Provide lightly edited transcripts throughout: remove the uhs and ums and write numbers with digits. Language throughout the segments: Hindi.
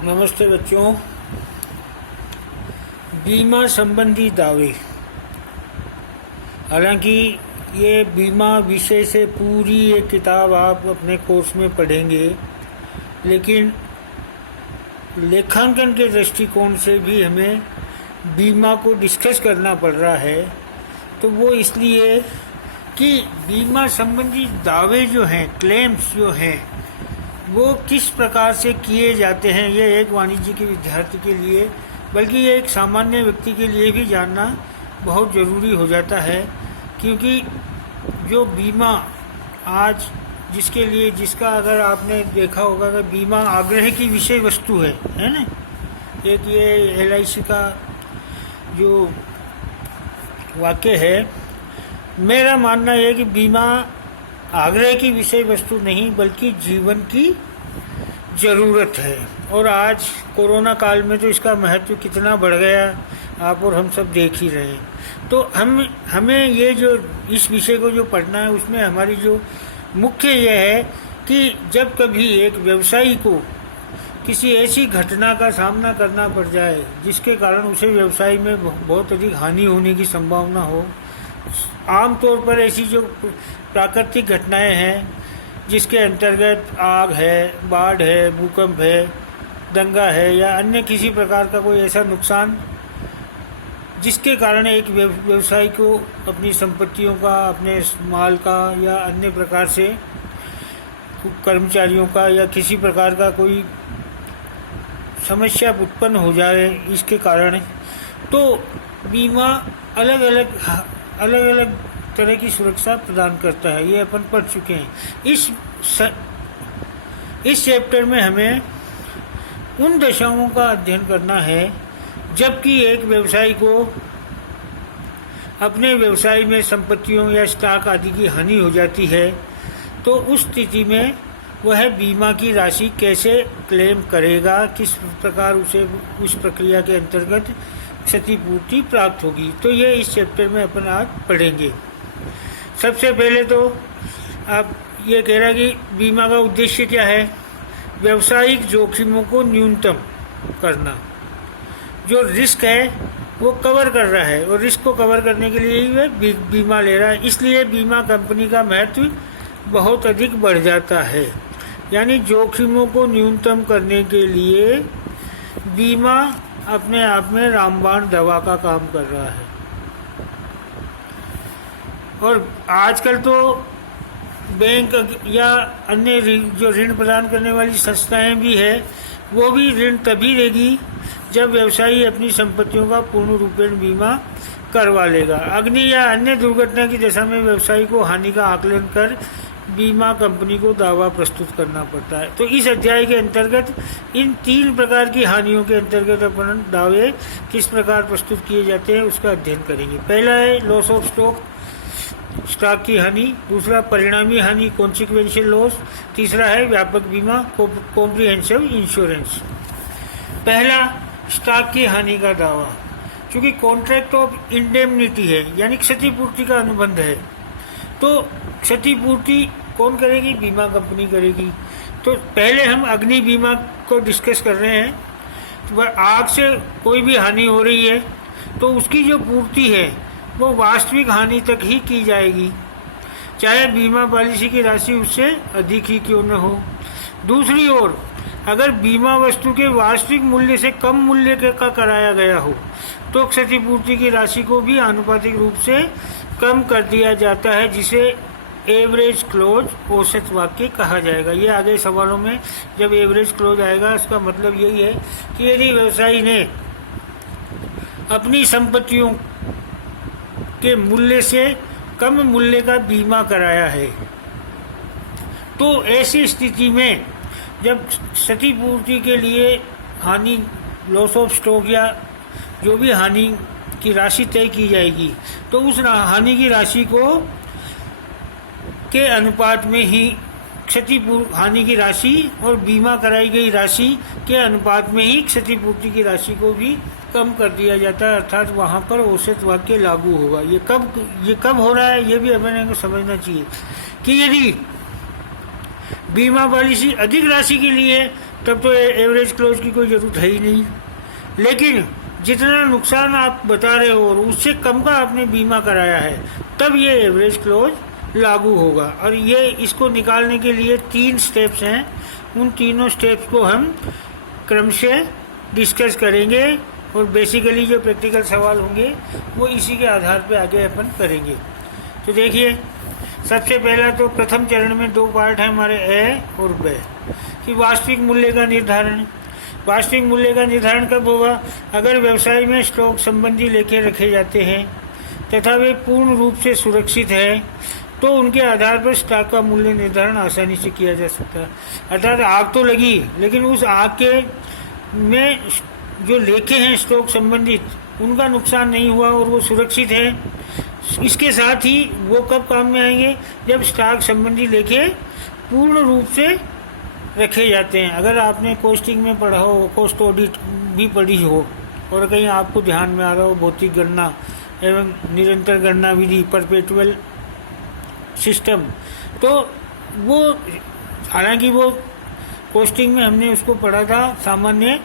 नमस्ते बच्चों। बीमा संबंधी दावे। हालांकि ये बीमा विषय से पूरी एक किताब आप अपने कोर्स में पढ़ेंगे, लेकिन लेखांकन के दृष्टिकोण से भी हमें बीमा को डिस्कस करना पड़ रहा है। तो वो इसलिए कि बीमा संबंधी दावे जो हैं, क्लेम्स जो हैं, वो किस प्रकार से किए जाते हैं, ये एक वाणिज्य के विद्यार्थी के लिए, बल्कि ये एक सामान्य व्यक्ति के लिए भी जानना बहुत ज़रूरी हो जाता है। क्योंकि जो बीमा आज जिसका अगर आपने देखा होगा कि बीमा आग्रह की विषय वस्तु है ना। एक ये LIC का जो वाक्य है, मेरा मानना है कि बीमा आग्रह की विषय वस्तु नहीं बल्कि जीवन की ज़रूरत है। और आज कोरोना काल में तो इसका महत्व कितना बढ़ गया, आप और हम सब देख ही रहे हैं। तो हमें ये जो इस विषय को जो पढ़ना है, उसमें हमारी जो मुख्य यह है कि जब कभी एक व्यवसायी को किसी ऐसी घटना का सामना करना पड़ जाए जिसके कारण उसे व्यवसाय में बहुत अधिक हानि होने की संभावना हो। आमतौर पर ऐसी जो प्राकृतिक घटनाएं हैं जिसके अंतर्गत आग है, बाढ़ है, भूकंप है, दंगा है या अन्य किसी प्रकार का कोई ऐसा नुकसान जिसके कारण एक व्यवसायी को अपनी संपत्तियों का, अपने माल का या अन्य प्रकार से कर्मचारियों का या किसी प्रकार का कोई समस्या उत्पन्न हो जाए, इसके कारण तो बीमा अलग अलग तरह की सुरक्षा प्रदान करता है। ये अपन पढ़ चुके हैं। इस चैप्टर में हमें उन दशाओं का अध्ययन करना है जबकि एक व्यवसायी को अपने व्यवसाय में संपत्तियों या स्टॉक आदि की हानि हो जाती है, तो उस स्थिति में वह बीमा की राशि कैसे क्लेम करेगा, किस प्रकार उसे उस प्रक्रिया के अंतर्गत क्षतिपूर्ति प्राप्त होगी। तो ये इस चैप्टर में अपन आज पढ़ेंगे। सबसे पहले तो आप ये कह रहा है कि बीमा का उद्देश्य क्या है। व्यावसायिक जोखिमों को न्यूनतम करना। जो रिस्क है वो कवर कर रहा है और रिस्क को कवर करने के लिए ही वह बीमा ले रहा है। इसलिए बीमा कंपनी का महत्व बहुत अधिक बढ़ जाता है। यानी जोखिमों को न्यूनतम करने के लिए बीमा अपने आप में रामबाण दवा का काम कर रहा है। और आजकल तो बैंक या अन्य जो ऋण प्रदान करने वाली संस्थाएं भी है, वो भी ऋण तभी देगी जब व्यवसायी अपनी संपत्तियों का पूर्ण रूपेण बीमा करवा लेगा। अग्नि या अन्य दुर्घटना की दशा में व्यवसायी को हानि का आकलन कर बीमा कंपनी को दावा प्रस्तुत करना पड़ता है। तो इस अध्याय के अंतर्गत इन 3 प्रकार की हानियों के अंतर्गत अपन दावे किस प्रकार प्रस्तुत किए जाते हैं उसका अध्ययन करेंगे। पहला है लॉस ऑफ स्टॉक की हानि। दूसरा परिणामी हानि कॉन्सिक्वेंशियल लॉस। तीसरा है व्यापक बीमा कॉम्प्रिहेंसिव इंश्योरेंस। पहला स्टॉक की हानि का दावा। चूंकि कॉन्ट्रैक्ट ऑफ इंडेमनिटी है यानी क्षतिपूर्ति का अनुबंध है, तो क्षतिपूर्ति कौन करेगी? बीमा कंपनी करेगी। तो पहले हम अग्नि बीमा को डिस्कस कर रहे हैं। तो आग से कोई भी हानि हो रही है तो उसकी जो पूर्ति है वो वास्तविक हानि तक ही की जाएगी, चाहे बीमा पॉलिसी की राशि उससे अधिक ही क्यों न हो। दूसरी ओर अगर बीमा वस्तु के वास्तविक मूल्य से कम मूल्य का कराया गया हो तो क्षतिपूर्ति की राशि को भी आनुपातिक रूप से कम कर दिया जाता है, जिसे एवरेज क्लोज औसत वाक्य कहा जाएगा। ये आगे सवालों में जब एवरेज क्लोज आएगा उसका मतलब यही है कि यदि व्यवसायी ने अपनी संपत्तियों के मूल्य से कम मूल्य का बीमा कराया है, तो ऐसी स्थिति में जब क्षतिपूर्ति के लिए हानि, लॉस ऑफ स्टॉक या जो भी हानि की राशि तय की जाएगी, तो उस हानि की राशि को के अनुपात में ही हानि की राशि और बीमा कराई गई राशि के अनुपात में ही क्षतिपूर्ति की राशि को भी कम कर दिया जाता है। अर्थात वहाँ पर औसत वाक्य लागू होगा। ये कब हो रहा है ये भी हमें समझना चाहिए कि यदि बीमा पॉलिसी अधिक राशि के लिए तब तो एवरेज क्लोज की कोई ज़रूरत है ही नहीं। लेकिन जितना नुकसान आप बता रहे हो और उससे कम का आपने बीमा कराया है, तब ये एवरेज क्लोज लागू होगा। और ये इसको निकालने के लिए 3 स्टेप्स हैं, उन तीनों स्टेप्स को हम क्रमशः डिस्कस करेंगे और बेसिकली जो प्रैक्टिकल सवाल होंगे वो इसी के आधार पे आगे अपन करेंगे। तो देखिए, सबसे पहला तो प्रथम चरण में 2 पार्ट है हमारे ए और बे कि वास्तविक मूल्य का निर्धारण। वास्तविक मूल्य का निर्धारण कब होगा? अगर व्यवसाय में स्टॉक संबंधी लेखे रखे जाते हैं तथा वे पूर्ण रूप से सुरक्षित है तो उनके आधार पर स्टॉक का मूल्य निर्धारण आसानी से किया जा सकता है। अर्थात आग तो लगी, लेकिन उस आग के में जो लेखे हैं स्टॉक संबंधित, उनका नुकसान नहीं हुआ और वो सुरक्षित है। इसके साथ ही वो कब काम में आएंगे? जब स्टॉक संबंधी लेखे पूर्ण रूप से रखे जाते हैं। अगर आपने कॉस्टिंग में पढ़ा हो, कॉस्ट ऑडिट भी पढ़ी हो और कहीं आपको ध्यान में आ रहा हो भौतिक गणना एवं निरंतर गणना विधि, परपेचुअल सिस्टम, तो वो हालांकि वो कॉस्टिंग में हमने उसको पढ़ा था सामान्य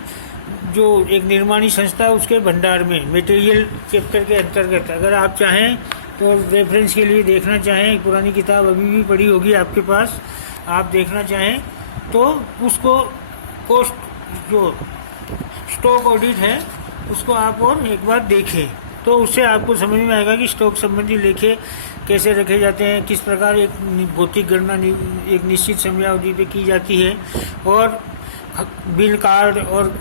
जो एक निर्माणी संस्था उसके भंडार में मटेरियल चैप्टर के अंतर्गत। अगर आप चाहें तो रेफरेंस के लिए देखना चाहें, पुरानी किताब अभी भी पड़ी होगी आपके पास, आप देखना चाहें तो उसको कॉस्ट जो स्टॉक ऑडिट है उसको आप और एक बार देखें, तो उससे आपको समझ में आएगा कि स्टॉक संबंधी लेखे कैसे रखे जाते हैं, किस प्रकार एक भौतिक गणना एक निश्चित समयावधि पे की जाती है और बिल कार्ड और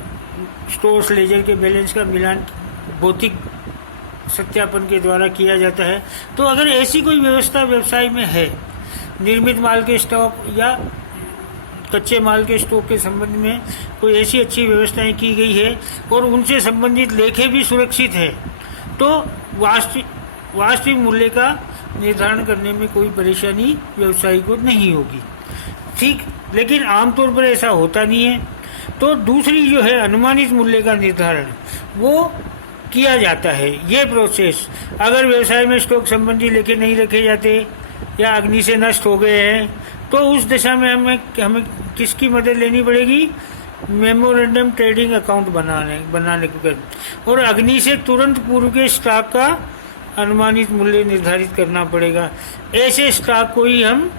स्टोर्स लेजर के बैलेंस का मिलान भौतिक सत्यापन के द्वारा किया जाता है। तो अगर ऐसी कोई व्यवस्था व्यवसाय में है, निर्मित माल के स्टॉक या कच्चे माल के स्टॉक के संबंध में कोई ऐसी अच्छी व्यवस्थाएं की गई है और उनसे संबंधित लेखे भी सुरक्षित है, तो वास्तविक मूल्य का निर्धारण करने में कोई परेशानी व्यवसायी को नहीं होगी। ठीक, लेकिन आमतौर पर ऐसा होता नहीं है। तो दूसरी जो है अनुमानित मूल्य का निर्धारण, वो किया जाता है। ये प्रोसेस अगर व्यवसाय में स्टॉक संबंधी लेखे नहीं रखे जाते या अग्नि से नष्ट हो गए हैं तो उस दशा में हमें किसकी मदद लेनी पड़ेगी? मेमोरेंडम ट्रेडिंग अकाउंट बनाने के और अग्नि से तुरंत पूर्व के स्टॉक का अनुमानित मूल्य निर्धारित करना पड़ेगा। ऐसे स्टॉक को ही हम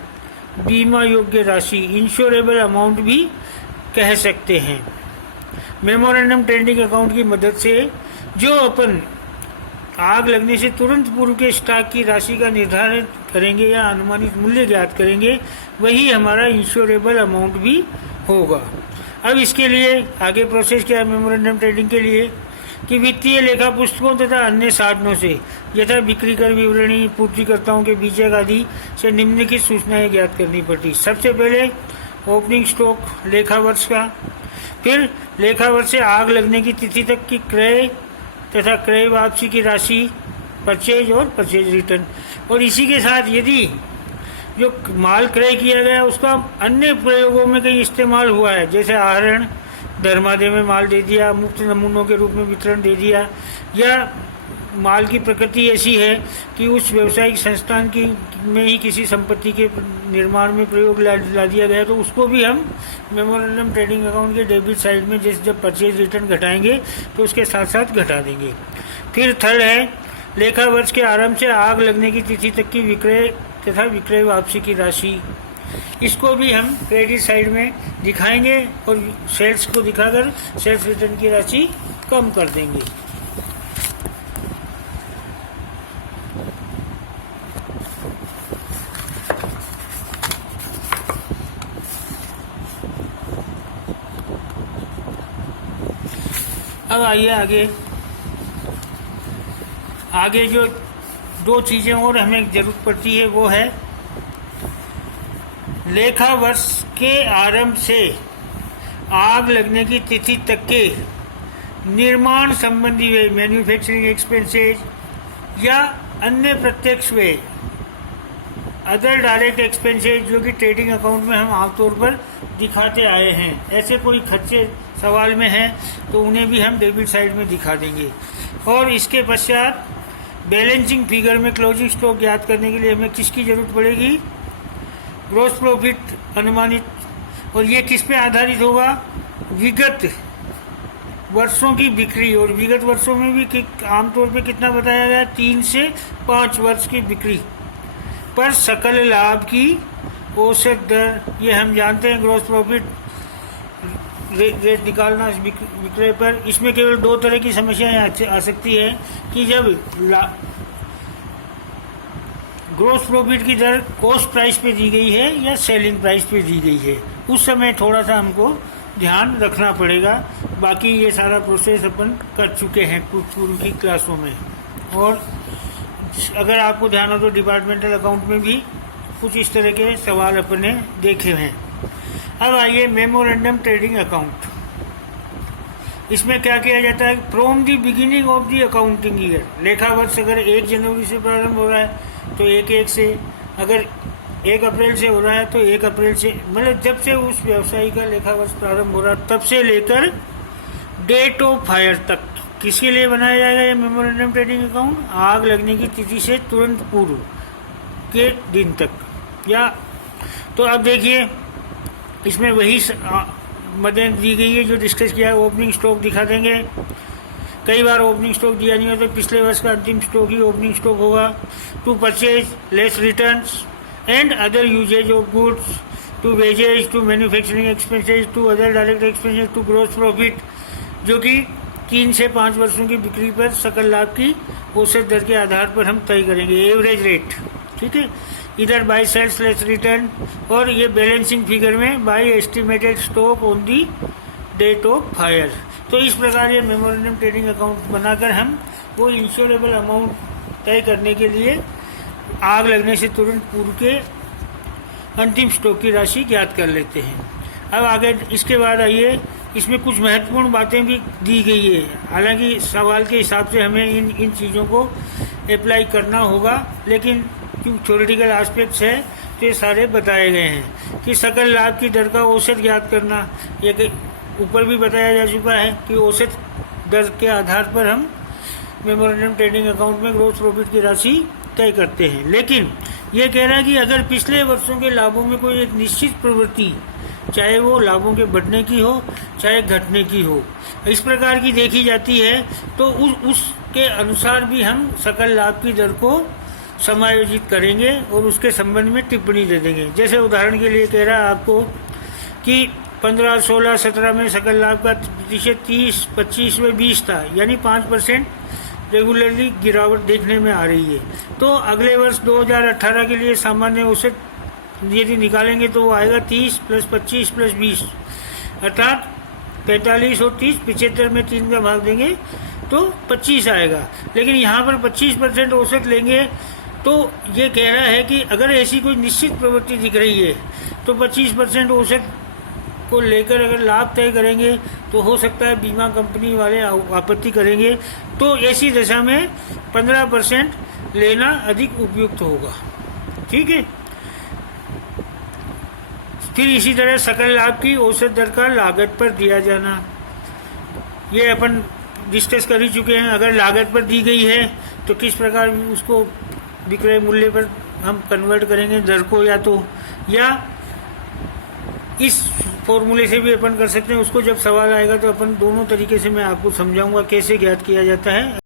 बीमा योग्य राशि, इंश्योरेबल अमाउंट भी कह सकते हैं। मेमोरेंडम ट्रेडिंग अकाउंट की मदद से जो अपन आग लगने से तुरंत पूर्व के स्टॉक की राशि का निर्धारण करेंगे या अनुमानित मूल्य ज्ञात करेंगे, वही हमारा इंश्योरेबल अमाउंट भी होगा। अब इसके लिए आगे प्रोसेस क्या है मेमोरेंडम ट्रेडिंग के लिए कि वित्तीय लेखा पुस्तकों तथा अन्य साधनों से यथा बिक्री कर विवरणी, पूर्तिकर्ताओं के बीजक आदि से निम्नलिखित सूचनाएं ज्ञात करनी पड़ती। सबसे पहले ओपनिंग स्टॉक लेखा वर्ष का, फिर लेखा वर्ष से आग लगने की तिथि तक की क्रय तथा क्रय वापसी की राशि, परचेज और परचेज रिटर्न। और इसी के साथ यदि जो माल क्रय किया गया उसका अन्य प्रयोगों में कहीं इस्तेमाल हुआ है, जैसे आहरण, धर्मादय में माल दे दिया, मुफ्त नमूनों के रूप में वितरण दे दिया, या माल की प्रकृति ऐसी है कि उस व्यवसायिक संस्थान की में ही किसी संपत्ति के निर्माण में प्रयोग ला दिया गया, तो उसको भी हम मेमोरेंडम ट्रेडिंग अकाउंट के डेबिट साइड में जैसे जब परचेज रिटर्न घटाएंगे तो उसके साथ साथ घटा देंगे। फिर थर्ड है लेखा वर्ष के आरंभ से आग लगने की तिथि तक की विक्रय तथा विक्रय वापसी की राशि, इसको भी हम क्रेडिट साइड में दिखाएंगे और सेल्स को दिखाकर सेल्स रिटर्न की राशि कम कर देंगे। अब आइए आगे जो 2 चीजें और हमें जरूरत पड़ती है वो है लेखा वर्ष के आरंभ से आग लगने की तिथि तक के निर्माण संबंधी व्यय, मैन्युफैक्चरिंग एक्सपेंसेज या अन्य प्रत्यक्ष व्यय, अदर डायरेक्ट एक्सपेंसेज, जो कि ट्रेडिंग अकाउंट में हम आमतौर पर दिखाते आए हैं। ऐसे कोई खर्चे सवाल में हैं तो उन्हें भी हम डेबिट साइड में दिखा देंगे। और इसके पश्चात बैलेंसिंग फिगर में क्लोजिंग स्टॉक ज्ञात करने के लिए हमें किसकी जरूरत पड़ेगी? ग्रॉस प्रॉफिट अनुमानित। और ये किस पे आधारित होगा? विगत वर्षों की बिक्री, और विगत वर्षों में भी आमतौर पे कितना बताया गया, 3 से 5 वर्ष की बिक्री पर सकल लाभ की औसत दर, ये हम जानते हैं ग्रॉस प्रॉफिट रेट निकालना विक्रय पर। इसमें केवल 2 तरह की समस्याएं आ सकती है कि जब ग्रॉस प्रॉफिट की दर कॉस्ट प्राइस पे दी गई है या सेलिंग प्राइस पे दी गई है, उस समय थोड़ा सा हमको ध्यान रखना पड़ेगा। बाकी ये सारा प्रोसेस अपन कर चुके हैं कुछ पूर्व की क्लासों में, और अगर आपको ध्यान हो तो डिपार्टमेंटल अकाउंट में भी कुछ इस तरह के सवाल अपन ने देखे हैं। अब आइए मेमोरेंडम ट्रेडिंग अकाउंट। इसमें क्या किया जाता है, from the beginning of the accounting year, लेखा वर्ष अगर 1 जनवरी से प्रारंभ हो रहा है तो 1/1 से, अगर 1 अप्रैल से हो रहा है तो 1 अप्रैल से, मतलब जब से उस व्यवसायी का लेखा वर्ष प्रारंभ हो रहा है तब से लेकर डेट ऑफ फायर तक किसके लिए बनाया जाएगा ये मेमोरेंडम ट्रेडिंग अकाउंट, आग लगने की तिथि से तुरंत पूर्व के दिन तक। या तो अब देखिए इसमें वही मदें दी गई है जो डिस्कस किया है। ओपनिंग स्टॉक दिखा देंगे, कई बार ओपनिंग स्टॉक दिया नहीं होता, पिछले वर्ष का अंतिम स्टॉक ही ओपनिंग स्टॉक होगा। To purchase less returns and other uses of goods, to wages, to manufacturing expenses, to other direct expenses, to gross profit, जो कि 3 से 5 वर्षों की बिक्री पर सकल लाभ की औसत दर के आधार पर हम तय करेंगे, एवरेज रेट। ठीक है, इधर बाय सेल्स लेस रिटर्न, और ये बैलेंसिंग फिगर में by estimated stock on the date of fire. तो इस प्रकार ये मेमोरेंडम ट्रेडिंग अकाउंट बनाकर हम वो इंश्योरेबल अमाउंट तय करने के लिए आग लगने से तुरंत पूर्व के अंतिम स्टॉक की राशि ज्ञात कर लेते हैं। अब आगे इसके बाद आइए, इसमें कुछ महत्वपूर्ण बातें भी दी गई है, हालांकि सवाल के हिसाब से हमें इन चीज़ों को अप्लाई करना होगा, लेकिन क्योंकि थ्योरेटिकल एस्पेक्ट्स है तो ये सारे बताए गए हैं। कि सकल लाभ की दर का औसत ज्ञात करना, ये ऊपर भी बताया जा चुका है कि औसत दर के आधार पर हम मेमोरेंडम ट्रेडिंग अकाउंट में ग्रॉस प्रॉफिट की राशि तय करते हैं। लेकिन ये कह रहा है कि अगर पिछले वर्षों के लाभों में कोई एक निश्चित प्रवृत्ति, चाहे वो लाभों के बढ़ने की हो चाहे घटने की हो, इस प्रकार की देखी जाती है तो उसके अनुसार भी हम सकल लाभ की दर को समायोजित करेंगे और उसके संबंध में टिप्पणी दे देंगे। जैसे उदाहरण के लिए कह रहा है आपको कि 15, 16, 17 में सकल लाभ का प्रतिशत 30, 25 में 20 था, यानी 5% रेगुलरली गिरावट देखने में आ रही है। तो अगले वर्ष 2018 के लिए सामान्य औसत यदि निकालेंगे तो वो आएगा 30 + 25 + 20, अर्थात 45 और 30, 75 में 3 का भाग देंगे तो 25 आएगा। लेकिन यहाँ पर 25% औसत लेंगे तो ये कह रहा है कि अगर ऐसी कोई निश्चित प्रवृत्ति दिख रही है तो 25% औसत को लेकर अगर लाभ तय करेंगे तो हो सकता है बीमा कंपनी वाले आपत्ति करेंगे, तो ऐसी दशा में 15% लेना अधिक उपयुक्त होगा। ठीक है, फिर इसी तरह सकल लाभ की औसत दर का लागत पर दिया जाना, ये अपन डिस्कस कर ही चुके हैं। अगर लागत पर दी गई है तो किस प्रकार उसको विक्रय मूल्य पर हम कन्वर्ट करेंगे दर को, या इस फॉर्मूले से भी अपन कर सकते हैं। उसको जब सवाल आएगा तो अपन दोनों तरीके से मैं आपको समझाऊंगा कैसे ज्ञात किया जाता है।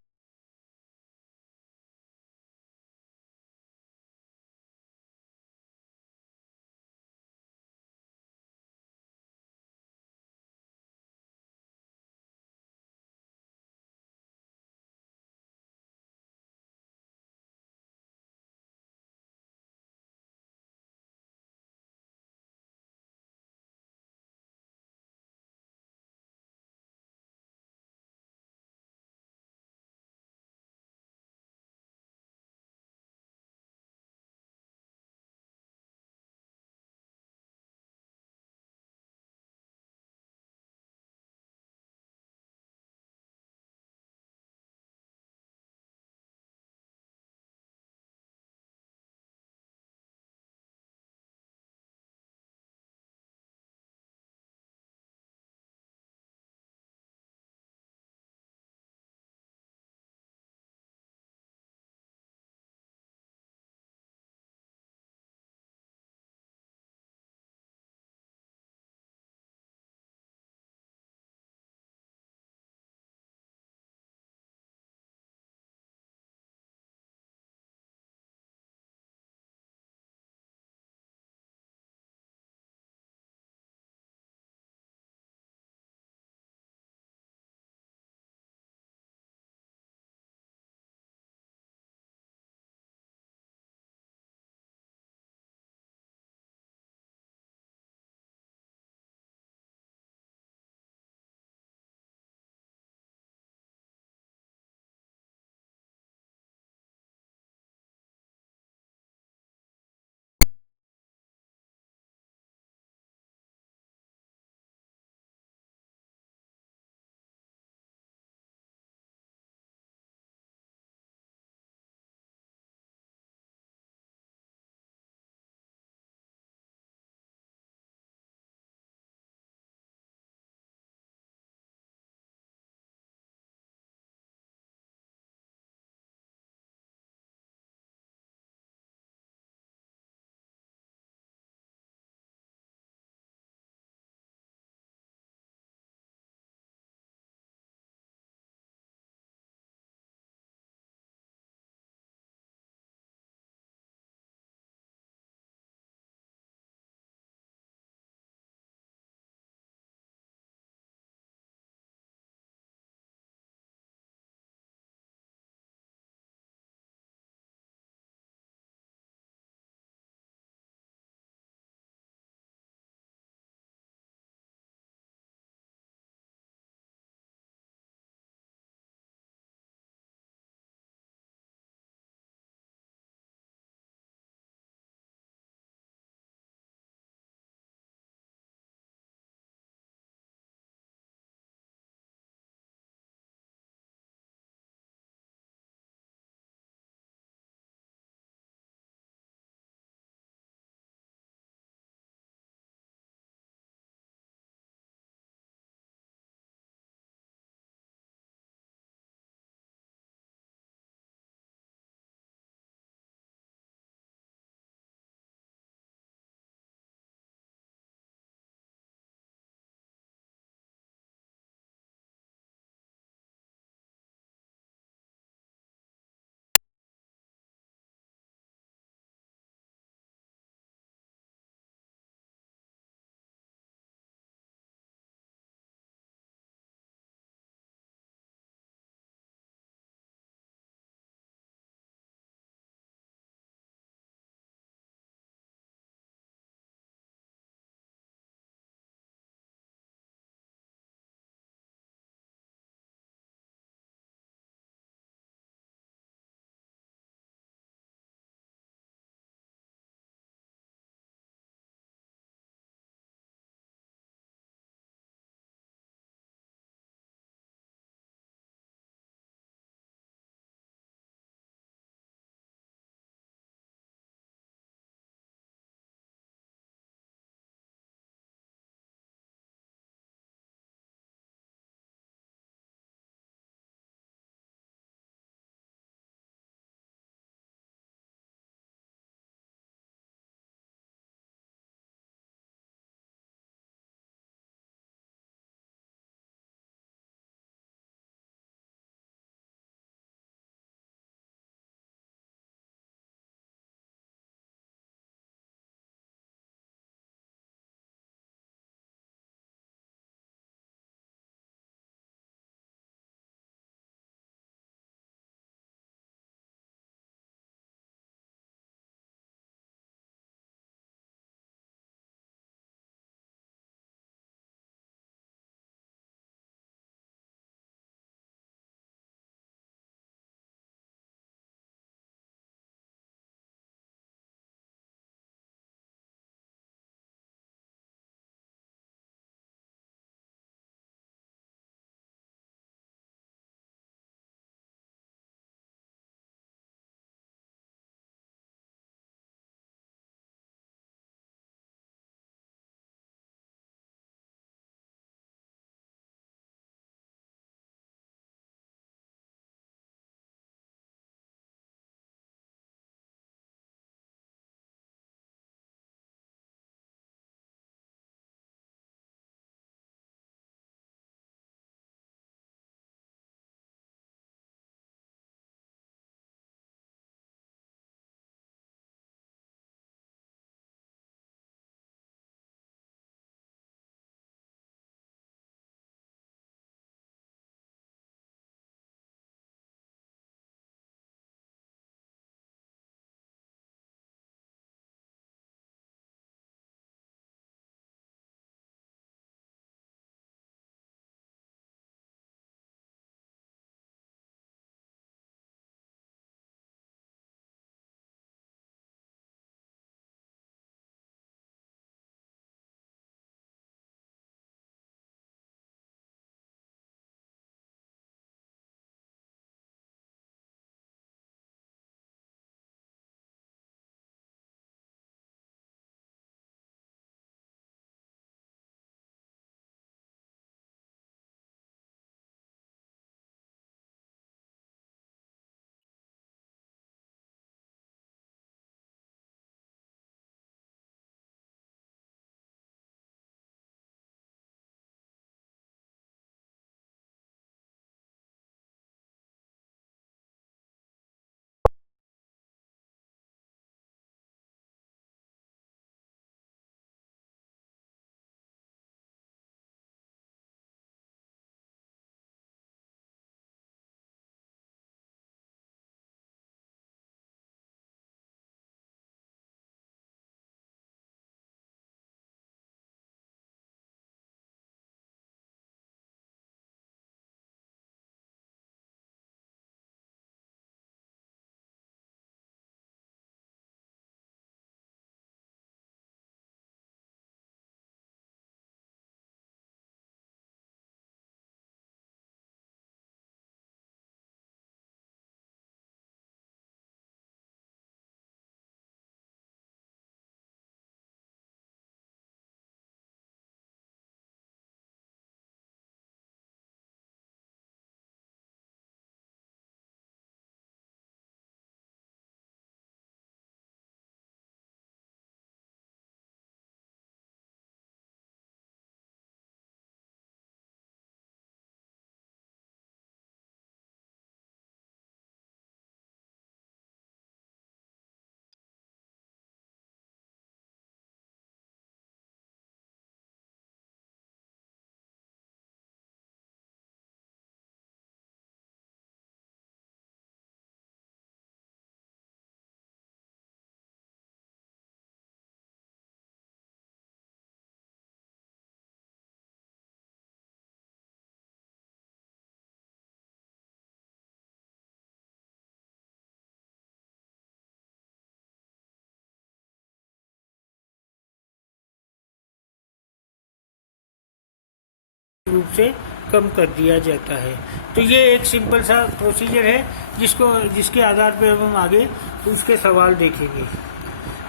से कम कर दिया जाता है। तो ये एक सिंपल सा प्रोसीजर है जिसके आधार पर हम आगे उसके सवाल देखेंगे।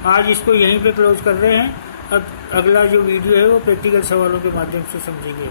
आज इसको यहीं पे क्लोज कर रहे हैं। अब अगला जो वीडियो है वो प्रैक्टिकल सवालों के माध्यम से समझेंगे।